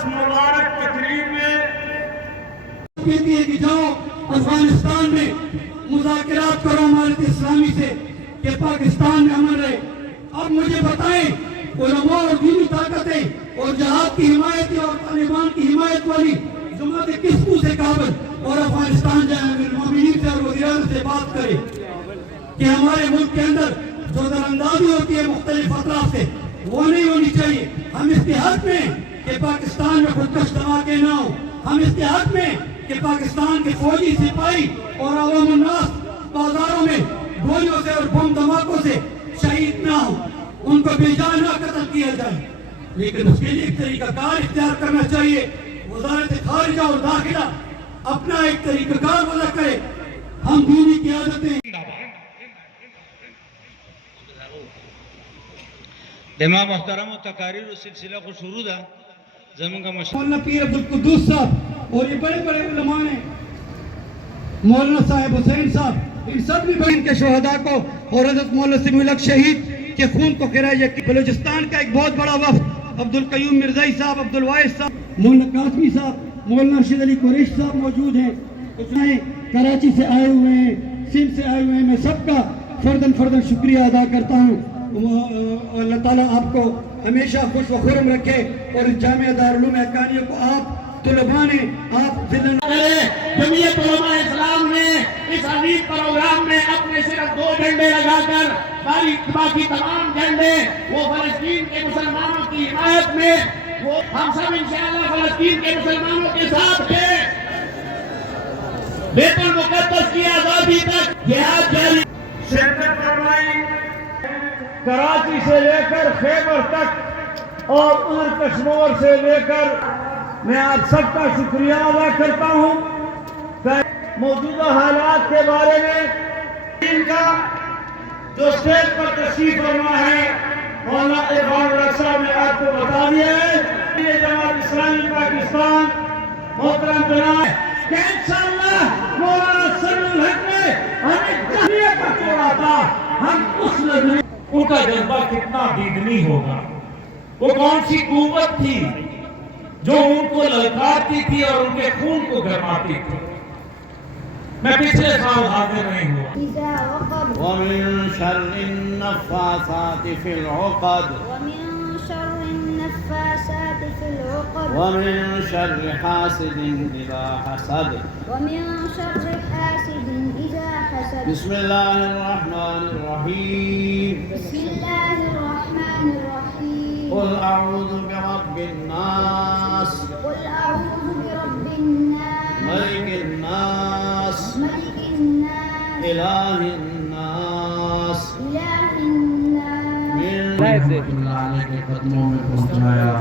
اس مبارک تقریب میں کہتی ہے کہ جاؤ افغانستان میں مذاکرات کرو امارت اسلامی سے کہ پاکستان میں امن رہے. اب مجھے بتائیں علماء اور دینی طاقتیں اور جہاد کی حمایت اور طالبان کی حمایت والی جماعتیں کس کو سے کابل اور افغانستان جائیں امیر المومنین سے اور وزیر اعظم سے بات کریں کہ ہمارے ملک کے اندر جو دراندازی ہوتی ہے مختلف اطراف سے وہ نہیں ہونی چاہیے. ہم اس کے حق میں کہ پاکستان میں خودکش دھماکے نہ ہو. ہم اس کے حق میں کہ پاکستان کے فوجی سپاہی اور عوام الناس بازاروں میں گولیوں سے اور بم دھماکوں سے شہید نہ ہو, ان کو بے جان نہ قتل کیا جائے. لیکن اس کے لیے ایک طریقہ کار اختیار کرنا چاہیے. وزارت خارجہ اور داخلہ اپنا ایک طریقہ کار وضع کرے. ہم دینی قیادتیں دماغ محترم و تقاریر و سلسلہ کو شروع دا زمین کا مشہور مولانا پیر عبدالقدوس صاحب اور یہ بڑے بڑے علماء ہیں, مولانا صاحب حسین صاحب, ان سب نے ان کے شہداء کو اور حضرت مولانا سمیع الحق شہید کے خون کو خراج عقیدت. بلوچستان کا ایک بہت بڑا وفد عبدالقیوم مرزائی صاحب, عبدالواحد صاحب, مولانا قاسمی صاحب, مولانا رشید علی قریش صاحب موجود ہیں. کراچی سے آئے ہوئے ہیں, سندھ سے آئے ہوئے ہیں. میں سب کا فرداً شکریہ ادا کرتا ہوں. اللہ تعالیٰ آپ کو ہمیشہ خوش و خرم رکھے اور اس جامعہ دارالعلوم حقانیہ کو آپ طلباء نے آپ جمعیت علماء اسلام نے اس عظیم پروگرام میں اپنے صرف 2 جھنڈے لگا کر باقی تمام جھنڈے وہ فلسطین کے مسلمانوں کی حمایت میں, وہ ہم سب انشاءاللہ فلسطین کے مسلمانوں کے ساتھ ہیں. بیت المقدس کی آزادی تک جہاد جاری. شرکت فرمائی کراچی سے لے کر خیبر تک اور ادھر کشمیر سے لے کر میں آپ سب کا شکریہ ادا کرتا ہوں. موجودہ حالات کے بارے میں ان کا جو اسٹیج پر تشریف فرما ہے مولانا ارفان الحق صاحب نے آپ کو بتا دیا ہے. یہ جماعت اسلامی پاکستان محترم جناب کہ انشاءاللہ مولانا سمیع الحق نے ہمیں چاہیے کا توڑا تھا. ہم اس نظریے ان کا جذبہ کتنا دیدنی ہوگا, وہ کون سی قوت تھی جو ان کو للکارتی تھی اور ان کے خون کو گرماتی تھی. میں پچھلے سال حاضر نہیں ہوا. ومن شر النفاثات في العقد ومن شر حاسد إذا حسد بسم الله الرحمن الرحيم قل أعوذ برب الناس ملك الناس إله الناس من اللہ کے قدموں میں پہنچایا.